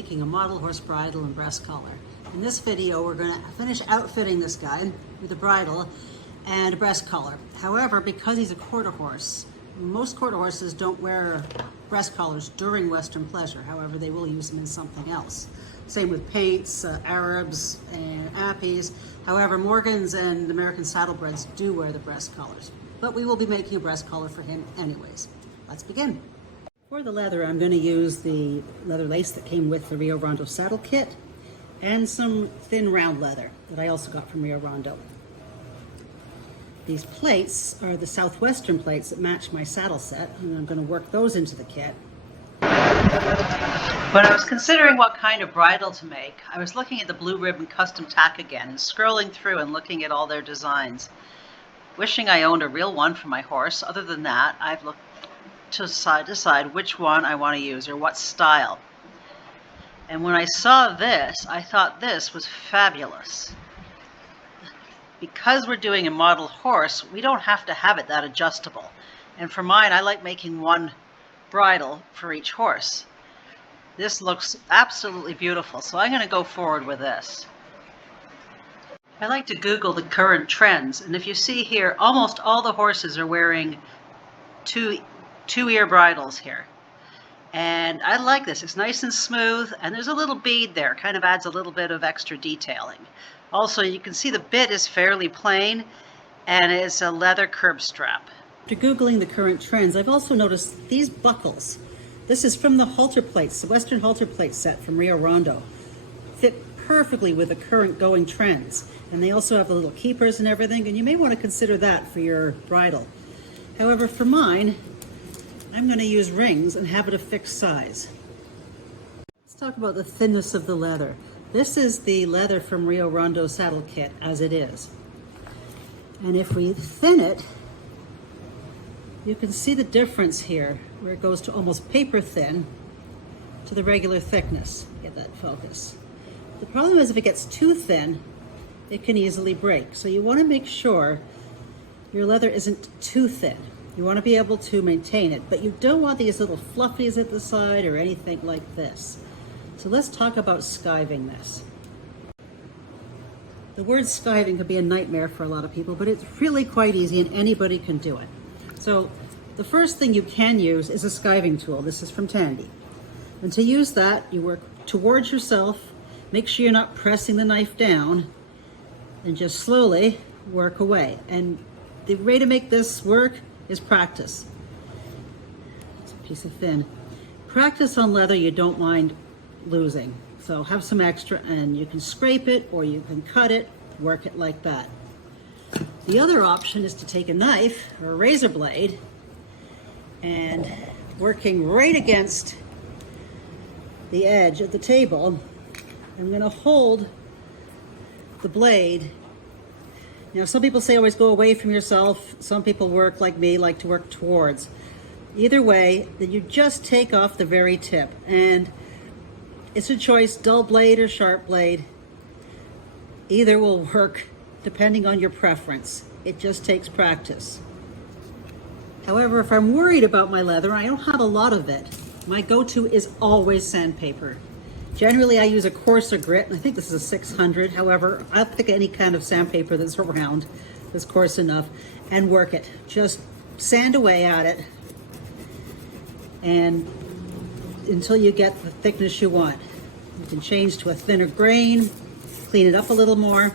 making a model horse bridle and breast collar. In this video, we're going to finish outfitting this guy with a bridle and a breast collar. However, because he's a quarter horse, most quarter horses don't wear breast collars during Western pleasure. However, they will use them in something else. Same with paints, Arabs, and Appies. However, Morgans and American saddlebreds do wear the breast collars. But we will be making a breast collar for him anyways. Let's begin. For the leather, I'm going to use the leather lace that came with the Rio Rondo saddle kit and some thin round leather that I also got from Rio Rondo. These plates are the Southwestern plates that match my saddle set, and I'm going to work those into the kit. When I was considering what kind of bridle to make, I was looking at the Blue Ribbon custom tack again and scrolling through and looking at all their designs. Wishing I owned a real one for my horse. Other than that, I've looked to decide which one I want to use or what style. And when I saw this, I thought this was fabulous. Because we're doing a model horse, we don't have to have it that adjustable. And for mine, I like making one bridle for each horse. This looks absolutely beautiful, so I'm going to go forward with this. I like to Google the current trends, and if you see here, almost all the horses are wearing two-ear bridles here. And I like this. It's nice and smooth, and there's a little bead there. Kind of adds a little bit of extra detailing. Also, you can see the bit is fairly plain, and it's a leather curb strap. After Googling the current trends, I've also noticed these buckles. This is from the halter plates, the Western halter plate set from Rio Rondo. Fit perfectly with the current going trends. And they also have the little keepers and everything, and you may want to consider that for your bridle. However, for mine, I'm going to use rings and have it a fixed size. Let's talk about the thinness of the leather. This is the leather from Rio Rondo saddle kit as it is. And if we thin it, you can see the difference here, where it goes to almost paper thin to the regular thickness. Get that focus. The problem is if it gets too thin, it can easily break. So you want to make sure your leather isn't too thin. You want to be able to maintain it, but you don't want these little fluffies at the side or anything like this. So let's talk about skiving this. The word skiving can be a nightmare for a lot of people, but it's really quite easy and anybody can do it. So the first thing you can use is a skiving tool. This is from Tandy. And to use that, you work towards yourself, make sure you're not pressing the knife down, and just slowly work away. And the way to make this work is practice. It's a piece of thin. Practice on leather you don't mind losing. So have some extra and you can scrape it or you can cut it, work it like that. The other option is to take a knife or a razor blade and working right against the edge of the table, I'm going to hold the blade. Now, some people say always go away from yourself. Some people work like me, like to work towards. Either way, then you just take off the very tip. And it's a choice, dull blade or sharp blade. Either will work depending on your preference. It just takes practice. However, if I'm worried about my leather, I don't have a lot of it. My go-to is always sandpaper. Generally, I use a coarser grit, and I think this is a 600. However, I'll pick any kind of sandpaper that's around, that's coarse enough, and work it. Just sand away at it, and until you get the thickness you want. You can change to a thinner grain, clean it up a little more.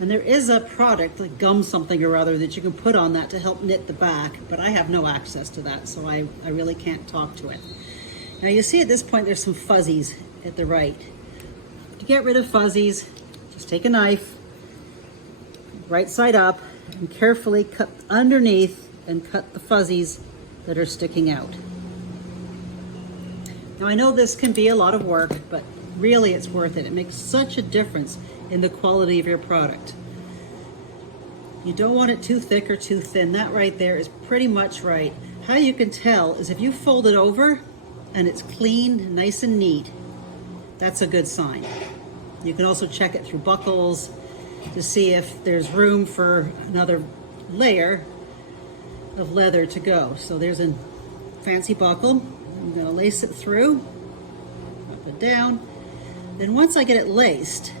And there is a product, like gum something or other, that you can put on that to help knit the back, but I have no access to that, so I really can't talk to it. Now you see at this point there's some fuzzies at the right. To get rid of fuzzies, just take a knife, right side up, and carefully cut underneath and cut the fuzzies that are sticking out. Now I know this can be a lot of work, but really it's worth it. It makes such a difference in the quality of your product. You don't want it too thick or too thin. That right there is pretty much right. How you can tell is if you fold it over and it's clean, nice and neat, that's a good sign. You can also check it through buckles to see if there's room for another layer of leather to go. So there's a fancy buckle. I'm going to lace it through, up and down. Then once I get it laced,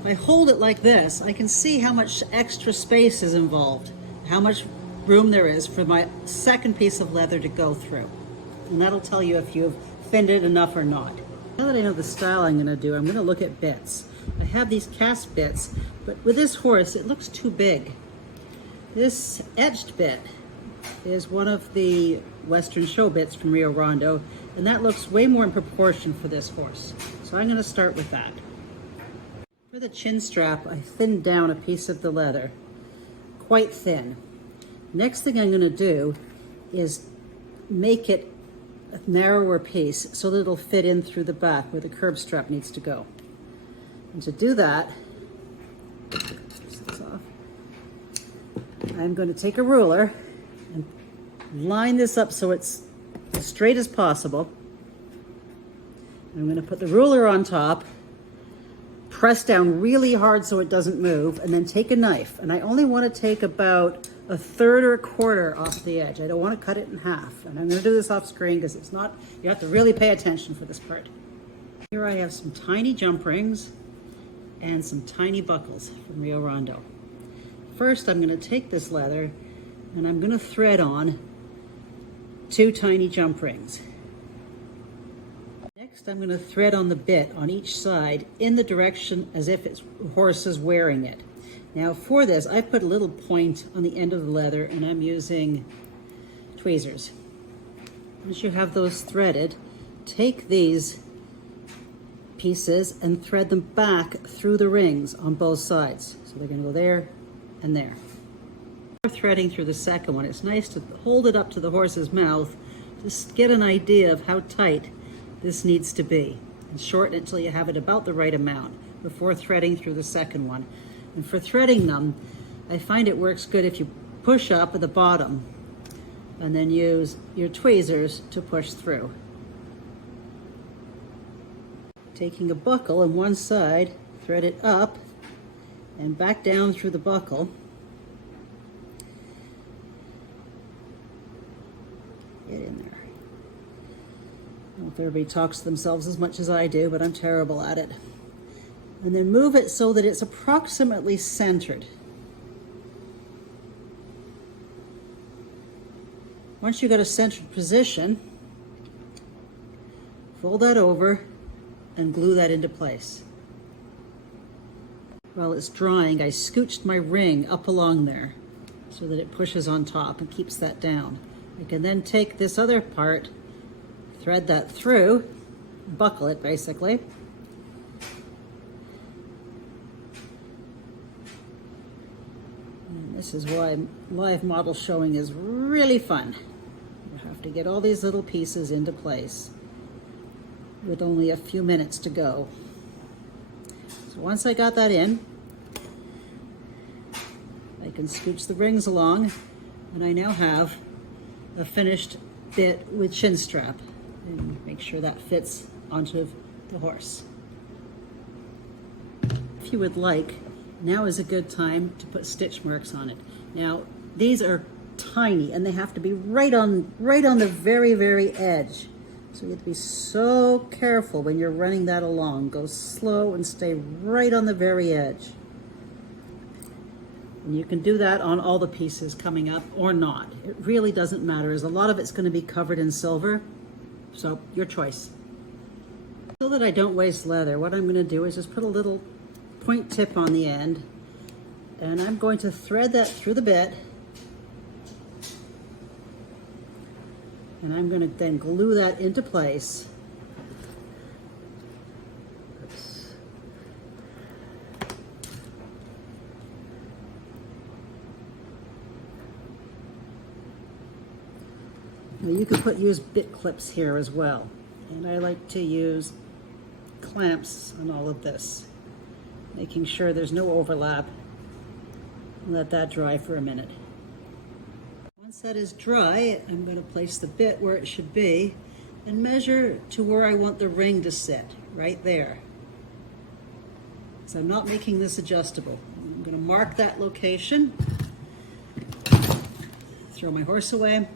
if I hold it like this, I can see how much extra space is involved, how much room there is for my second piece of leather to go through. And that'll tell you if you've thinned it enough or not. Now that I know the style I'm going to do, I'm going to look at bits. I have these cast bits, but with this horse, it looks too big. This etched bit is one of the Western show bits from Rio Rondo, and that looks way more in proportion for this horse. So I'm going to start with that. For the chin strap, I thinned down a piece of the leather, quite thin. Next thing I'm going to do is make it a narrower piece so that it'll fit in through the back where the curb strap needs to go. And to do that, I'm going to take a ruler and line this up so it's as straight as possible. I'm going to put the ruler on top, press down really hard so it doesn't move, and then take a knife. And I only want to take about a third or a quarter off the edge. I don't want to cut it in half. And I'm going to do this off screen because it's not, you have to really pay attention for this part. Here I have some tiny jump rings and some tiny buckles from Rio Rondo. First, I'm going to take this leather and I'm going to thread on 2 tiny jump rings. Next, I'm going to thread on the bit on each side in the direction as if the horse is wearing it. Now for this, I put a little point on the end of the leather and I'm using tweezers. Once you have those threaded, take these pieces and thread them back through the rings on both sides. So they're going to go there and there. Before threading through the second one, it's nice to hold it up to the horse's mouth, just get an idea of how tight this needs to be, and shorten it until you have it about the right amount before threading through the second one. And for threading them, I find it works good if you push up at the bottom and then use your tweezers to push through. Taking a buckle on one side, thread it up and back down through the buckle. Get in there. I don't know if everybody talks to themselves as much as I do, but I'm terrible at it. And then move it so that it's approximately centered. Once you've got a centered position, fold that over and glue that into place. While it's drying, I scooched my ring up along there so that it pushes on top and keeps that down. I can then take this other part, thread that through, buckle it basically. And this is why live model showing is really fun. You have to get all these little pieces into place with only a few minutes to go. So once I got that in, I can scooch the rings along, and I now have a finished bit with chin strap. And make sure that fits onto the horse. If you would like, now is a good time to put stitch marks on it. Now, these are tiny and they have to be right on the very, very edge. So you have to be so careful when you're running that along. Go slow and stay right on the very edge. And you can do that on all the pieces coming up or not. It really doesn't matter, as a lot of it's going to be covered in silver. So your choice. So that I don't waste leather, what I'm going to do is just put a little point tip on the end, and I'm going to thread that through the bit, and I'm going to then glue that into place. Oops. Now you can use bit clips here as well, and I like to use clamps on all of this, making sure there's no overlap. Let that dry for a minute. Once that is dry, I'm going to place the bit where it should be and measure to where I want the ring to sit, right there. So I'm not making this adjustable. I'm going to mark that location, throw my horse away,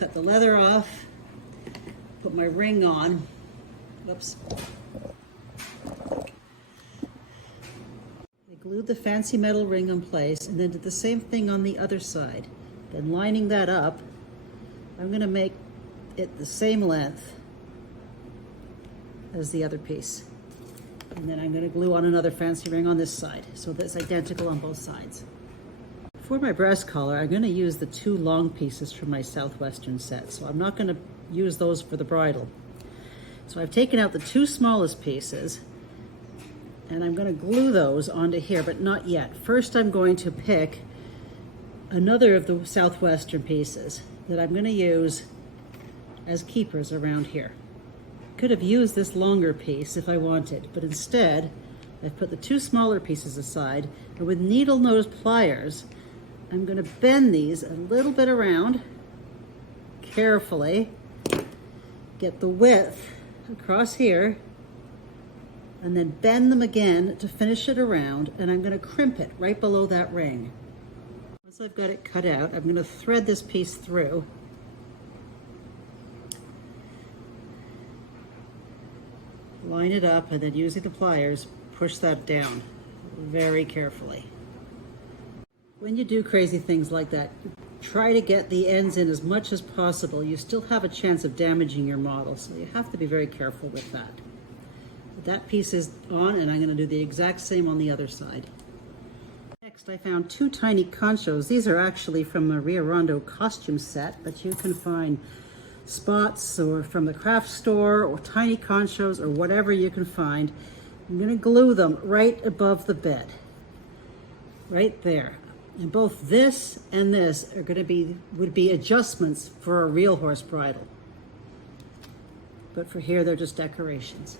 cut the leather off, put my ring on. Whoops. I glued the fancy metal ring in place and then did the same thing on the other side. Then lining that up, I'm going to make it the same length as the other piece. And then I'm going to glue on another fancy ring on this side so that it's identical on both sides. For my breast collar, I'm going to use the 2 long pieces from my Southwestern set, so I'm not going to use those for the bridle. So I've taken out the 2 smallest pieces and I'm going to glue those onto here, but not yet. First I'm going to pick another of the Southwestern pieces that I'm going to use as keepers around here. Could have used this longer piece if I wanted, but instead I've put the 2 smaller pieces aside, and with needle nose pliers I'm going to bend these a little bit around carefully, get the width across here, and then bend them again to finish it around, and I'm going to crimp it right below that ring. Once I've got it cut out, I'm going to thread this piece through. Line it up, and then using the pliers, push that down very carefully. When you do crazy things like that, try to get the ends in as much as possible. You still have a chance of damaging your model, so you have to be very careful with that. But that piece is on, and I'm going to do the exact same on the other side. Next, I found 2 tiny conchos. These are actually from a Rio Rondo costume set, but you can find spots or from the craft store or tiny conchos or whatever you can find. I'm going to glue them right above the bed, right there. And both this and this are going to would be adjustments for a real horse bridle. But for here, they're just decorations.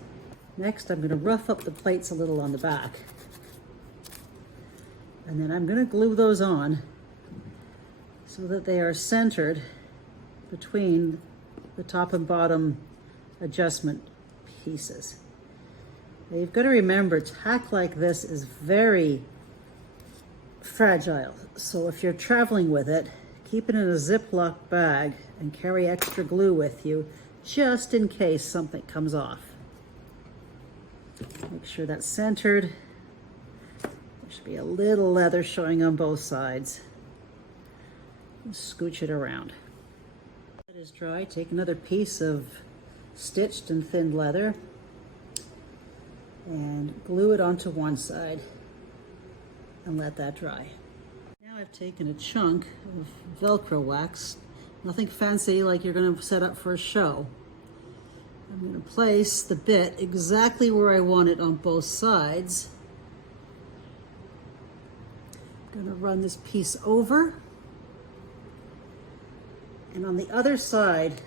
Next, I'm going to rough up the plates a little on the back. And then I'm going to glue those on so that they are centered between the top and bottom adjustment pieces. Now you've got to remember, tack like this is very fragile. So if you're traveling with it, keep it in a Ziploc bag and carry extra glue with you just in case something comes off. Make sure that's centered. There should be a little leather showing on both sides. And scooch it around. That is dry. Take another piece of stitched and thinned leather and glue it onto one side and let that dry. Now I've taken a chunk of Velcro wax, nothing fancy like you're going to set up for a show. I'm going to place the bit exactly where I want it on both sides. I'm going to run this piece over, and on the other side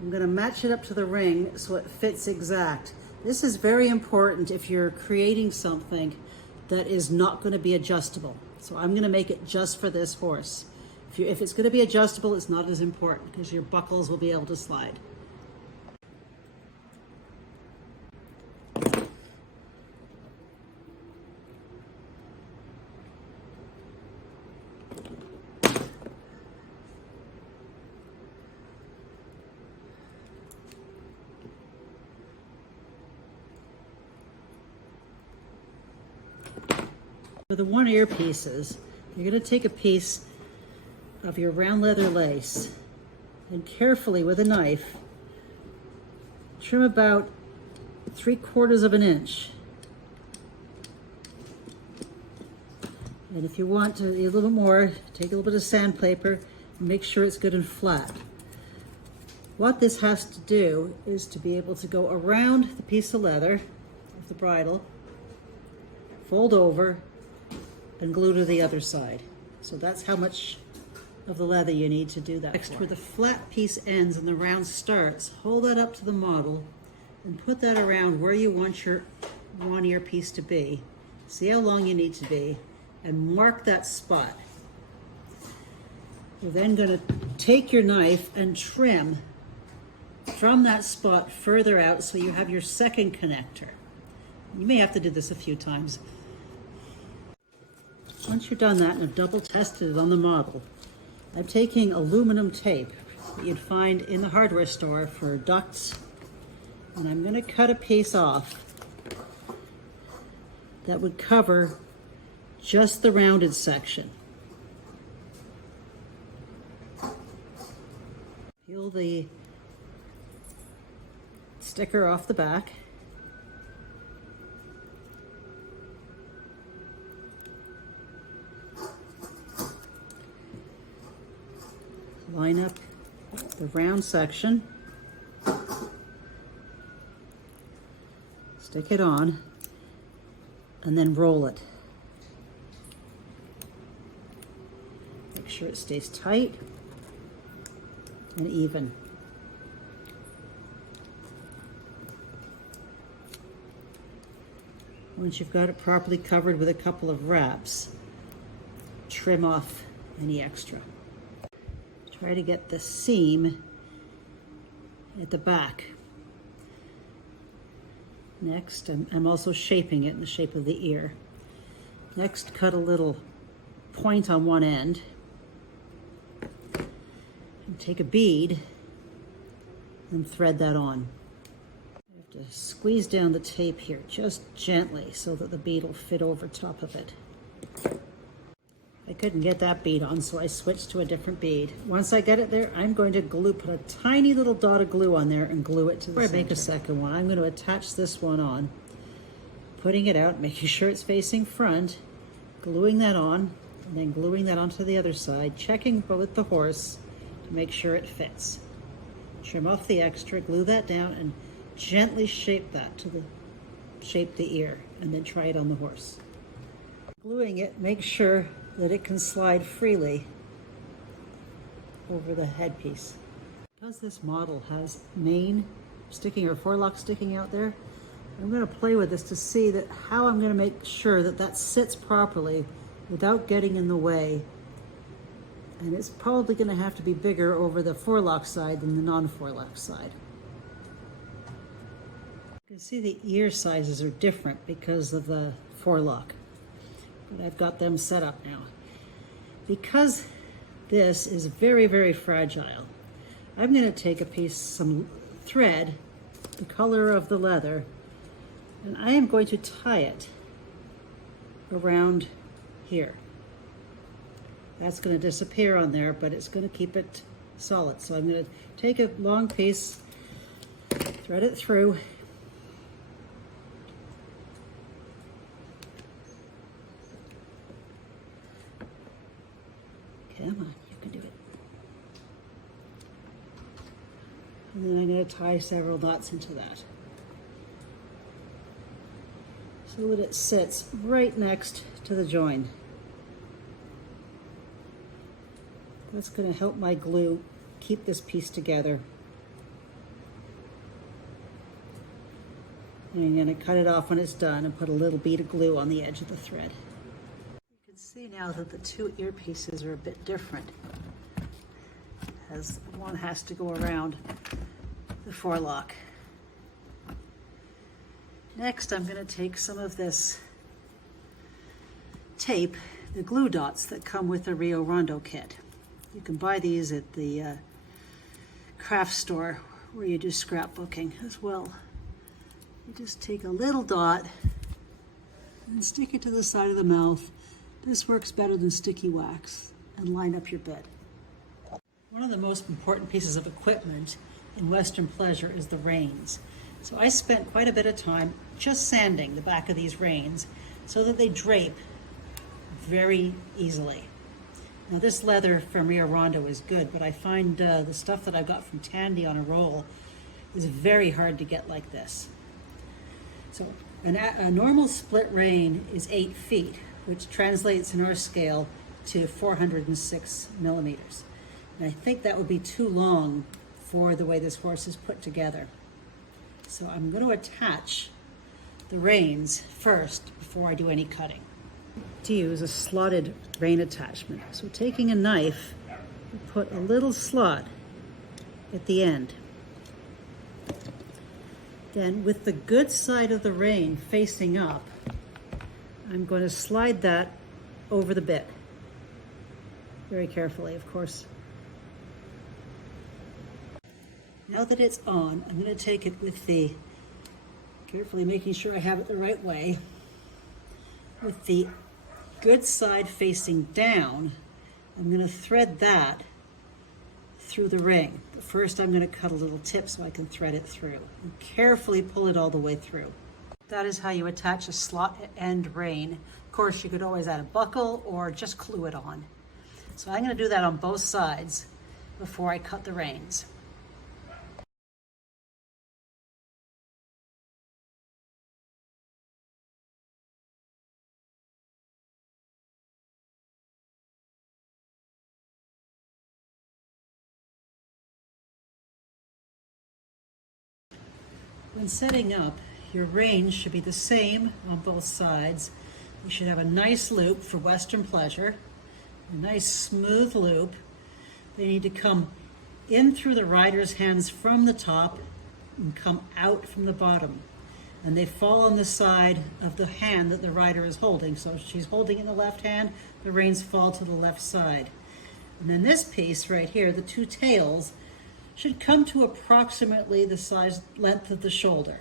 I'm going to match it up to the ring so it fits exact. This is very important if you're creating something that is not going to be adjustable. So I'm going to make it just for this horse. If it's going to be adjustable, it's not as important because your buckles will be able to slide. For the 1 ear pieces, you're going to take a piece of your round leather lace and carefully with a knife trim about 3/4 of an inch. And if you want to a little more, take a little bit of sandpaper and make sure it's good and flat. What this has to do is to be able to go around the piece of leather of the bridle, fold over, and glue to the other side. So that's how much of the leather you need to do that. Next, where the flat piece ends and the round starts, hold that up to the model and put that around where you want your 1 ear piece to be. See how long you need to be and mark that spot. You're then going to take your knife and trim from that spot further out so you have your second connector. You may have to do this a few times. Once you're done that and have double tested it on the model, I'm taking aluminum tape that you'd find in the hardware store for ducts, and I'm going to cut a piece off that would cover just the rounded section. Peel the sticker off the back. Line up the round section, stick it on, and then roll it. Make sure it stays tight and even. Once you've got it properly covered with a couple of wraps, trim off any extra. Try to get the seam at the back. Next, I'm also shaping it in the shape of the ear. Next, cut a little point on one end. And take a bead and thread that on. You have to squeeze down the tape here just gently so that the bead will fit over top of it. I couldn't get that bead on, so I switched to a different bead. Once I get it there, I'm going to put a tiny little dot of glue on there and glue it to the center. Before I make a second one, I'm going to attach this one on, putting it out, making sure it's facing front, gluing that on, and then gluing that onto the other side, checking with the horse to make sure it fits. Trim off the extra, glue that down, and gently shape that to shape the ear, and then try it on the horse. Gluing it, make sure that it can slide freely over the headpiece. Because this model has mane sticking or forelock sticking out there, I'm going to play with this to see that how I'm going to make sure that that sits properly without getting in the way. And it's probably going to have to be bigger over the forelock side than the non-forelock side. You can see the ear sizes are different because of the forelock. But I've got them set up now. Because this is very, very fragile, I'm going to take a piece, some thread, the color of the leather, and I am going to tie it around here. That's going to disappear on there, but it's going to keep it solid. So I'm going to take a long piece, thread it through, come on, you can do it. And then I'm going to tie several knots into that so that it sits right next to the join. That's going to help my glue keep this piece together. And I'm going to cut it off when it's done and put a little bead of glue on the edge of the thread. See now that the two earpieces are a bit different, as one has to go around the forelock. Next, I'm going to take some of this tape, the glue dots that come with the Rio Rondo kit. You can buy these at the craft store where you do scrapbooking as well. You just take a little dot and stick it to the side of the mouth. This works better than sticky wax, and line up your bit. One of the most important pieces of equipment in Western pleasure is the reins. So I spent quite a bit of time just sanding the back of these reins so that they drape very easily. Now this leather from Rio Rondo is good, but I find the stuff that I've got from Tandy on a roll is very hard to get like this. So a normal split rein is 8 feet, which translates in our scale to 406 millimeters. And I think that would be too long for the way this horse is put together. So I'm going to attach the reins first before I do any cutting. To use a slotted rein attachment. So taking a knife, you put a little slot at the end. Then with the good side of the rein facing up, I'm going to slide that over the bit. very carefully, of course. Now that it's on, I'm going to take it with the, carefully making sure I have it the right way, with the good side facing down. I'm going to thread that through the ring. But first I'm going to cut a little tip so I can thread it through. And carefully pull it all the way through. That is how you attach a slot end rein. Of course, you could always add a buckle or just glue it on. So I'm going to do that on both sides before I cut the reins. When setting up, your reins should be the same on both sides. You should have a nice loop for Western pleasure, a nice smooth loop. They need to come in through the rider's hands from the top and come out from the bottom. And they fall on the side of the hand that the rider is holding. So if she's holding in the left hand, the reins fall to the left side. And then this piece right here, the two tails, should come to approximately the size length of the shoulder.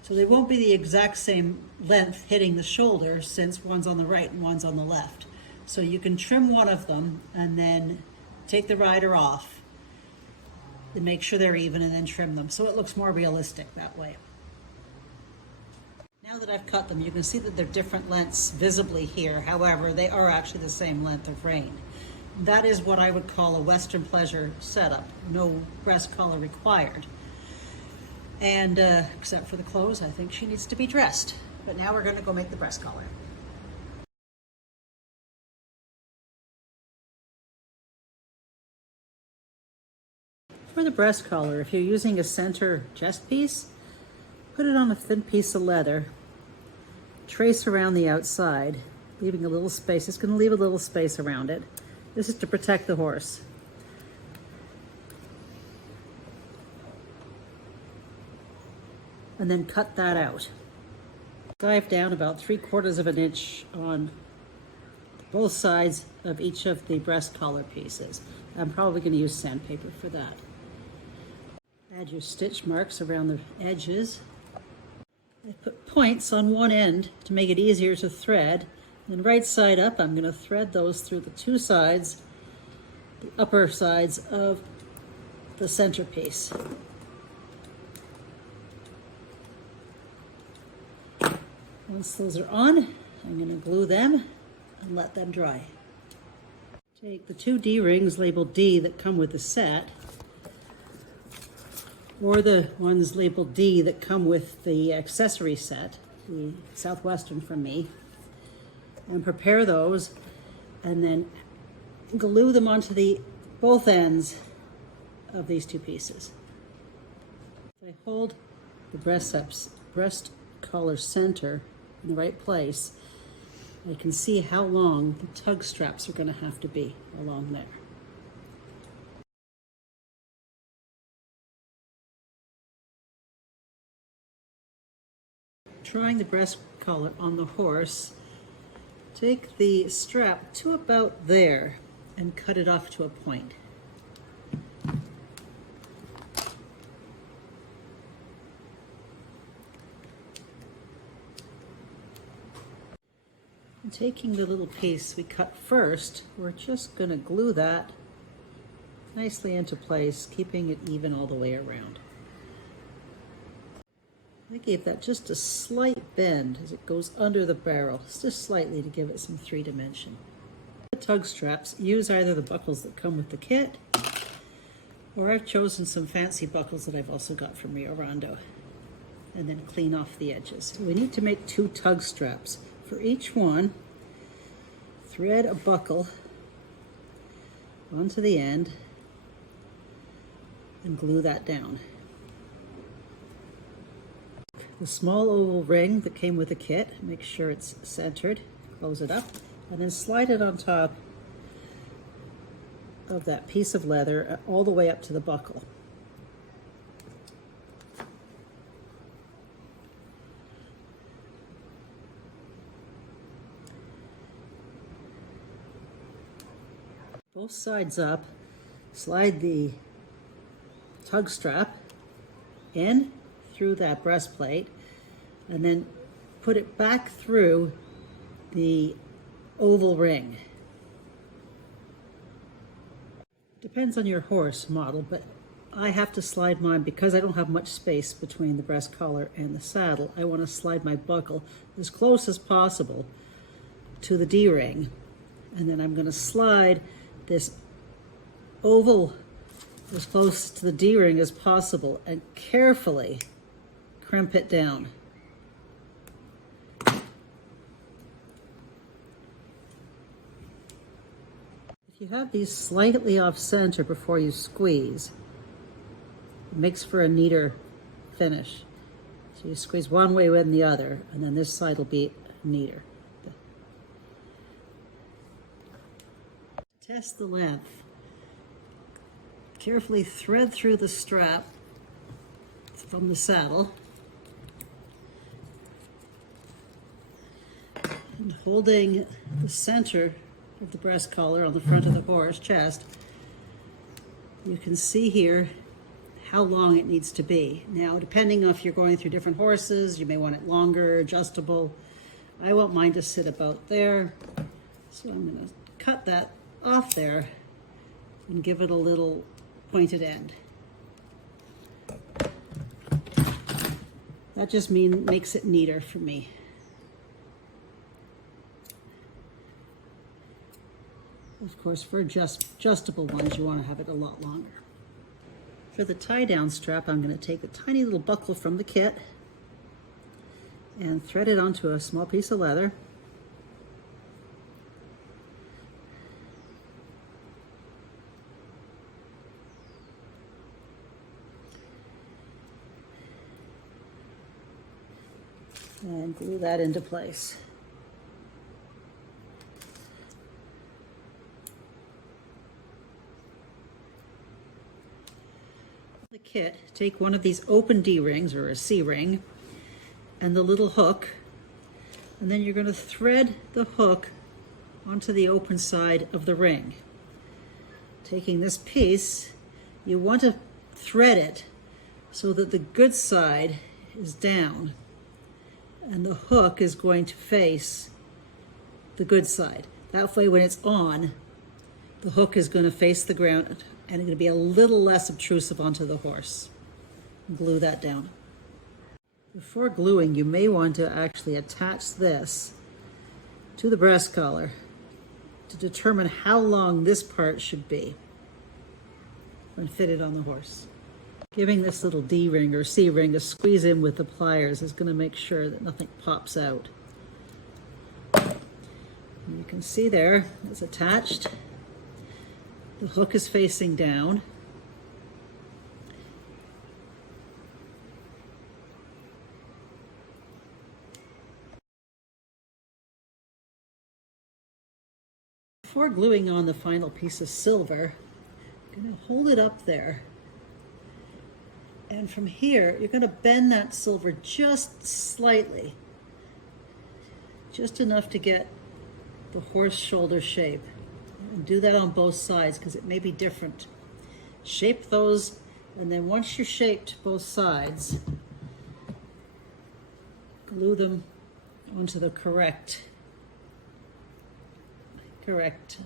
So they won't be the exact same length hitting the shoulder, since one's on the right and one's on the left. So you can trim one of them and then take the rider off and make sure they're even, and then trim them so it looks more realistic that way. Now that I've cut them, you can see that they're different lengths visibly here. However, they are actually the same length of rein. That is what I would call a Western pleasure setup. No breast collar required. And except for the clothes, I think she needs to be dressed. But now we're going to go make the breast collar. For the breast collar, if you're using a center chest piece, put it on a thin piece of leather, trace around the outside, leaving a little space. It's going to leave a little space around it. This is to protect the horse. And then cut that out. Dive down about 3/4 of an inch on both sides of each of the breast collar pieces. I'm probably going to use sandpaper for that. Add your stitch marks around the edges. I put points on one end to make it easier to thread. And right side up, I'm going to thread those through the two sides, the upper sides of the centerpiece. Once those are on, I'm going to glue them and let them dry. Take the two D-rings labeled D that come with the set, or the ones labeled D that come with the accessory set, the Southwestern from me, and prepare those, and then glue them onto the both ends of these two pieces. If I hold the breast collar center in the right place, I can see how long the tug straps are going to have to be along there. Trying the breast collar on the horse, take the strap to about there and cut it off to a point. And taking the little piece we cut first, we're just going to glue that nicely into place, keeping it even all the way around. I gave that just a slight bend as it goes under the barrel, just slightly, to give it some 3-dimension. The tug straps, use either the buckles that come with the kit, or I've chosen some fancy buckles that I've also got from Rio Rondo, and then clean off the edges. So we need to make 2 tug straps. For each one, thread a buckle onto the end and glue that down. The small oval ring that came with the kit, make sure it's centered, close it up, and then slide it on top of that piece of leather all the way up to the buckle. Both sides up, slide the tug strap in through that breastplate, and then put it back through the oval ring. Depends on your horse model, but I have to slide mine because I don't have much space between the breast collar and the saddle. I want to slide my buckle as close as possible to the D-ring, and then I'm going to slide this oval as close to the D-ring as possible and carefully crimp it down. If you have these slightly off center before you squeeze, it makes for a neater finish. So you squeeze one way and the other, and then this side will be neater. Test the length. Carefully thread through the strap from the saddle and holding the center of the breast collar on the front of the horse chest, you can see here how long it needs to be. Now, depending on if you're going through different horses, you may want it longer, adjustable. I want mine to sit about there, so I'm going to cut that off there and give it a little pointed end. That just makes it neater for me. Of course, for adjustable ones, you want to have it a lot longer. For the tie-down strap, I'm going to take a tiny little buckle from the kit and thread it onto a small piece of leather. And glue that into place. The kit, take one of these open D-rings or a C-ring and the little hook, and then you're going to thread the hook onto the open side of the ring. Taking this piece, you want to thread it so that the good side is down and the hook is going to face the good side. That way when it's on, the hook is going to face the ground and it's going to be a little less obtrusive onto the horse. Glue that down. Before gluing, you may want to actually attach this to the breast collar to determine how long this part should be when fitted on the horse. Giving this little D-ring or C-ring a squeeze in with the pliers is going to make sure that nothing pops out. And you can see there, it's attached. The hook is facing down. Before gluing on the final piece of silver, I'm going to hold it up there. And from here, you're going to bend that silver just slightly, just enough to get the horse shoulder shape. And do that on both sides because it may be different. Shape those, and then once you're shaped both sides, glue them onto the correct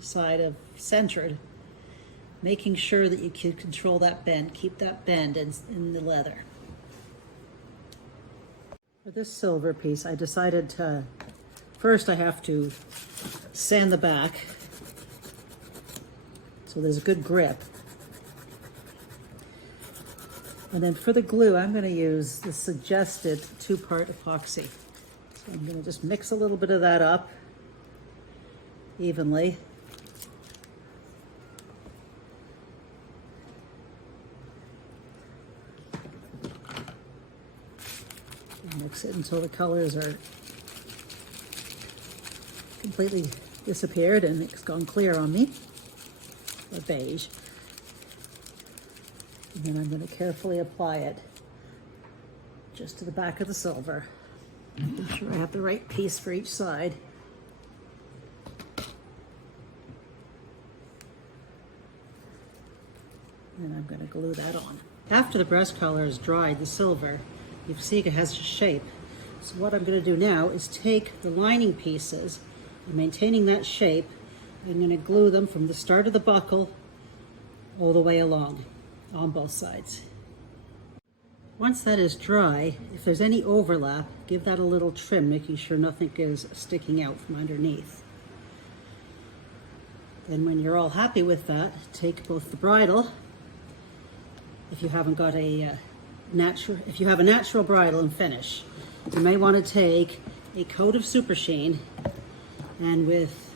side of centered, making sure that you can control that bend, keep that bend in the leather. For this silver piece, I decided to, first I have to sand the back so there's a good grip. And then for the glue, I'm going to use the suggested 2-part epoxy. So I'm going to just mix a little bit of that up evenly. Mix it until the colors are completely disappeared and it's gone clear on me, or beige. And then I'm going to carefully apply it just to the back of the silver. Make sure I have the right piece for each side. and I'm going to glue that on. After the breast color is dried, the silver, you see it has a shape. So what I'm going to do now is take the lining pieces and maintaining that shape, I'm going to glue them from the start of the buckle all the way along on both sides. Once that is dry, if there's any overlap, give that a little trim, making sure nothing is sticking out from underneath. Then when you're all happy with that, take both the bridle, if you haven't got a if you have a natural bridle and finish, you may want to take a coat of super sheen and with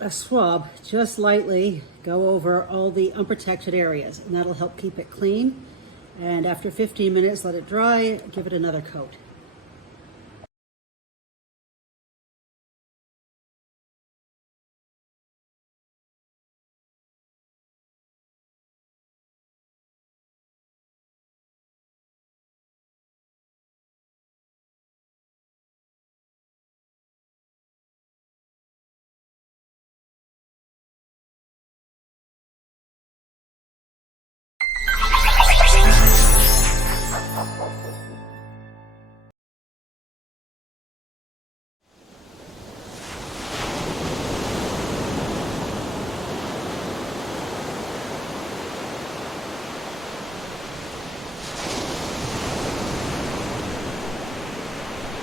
a swab, just lightly go over all the unprotected areas, and that'll help keep it clean. And after 15 minutes, let it dry, give it another coat.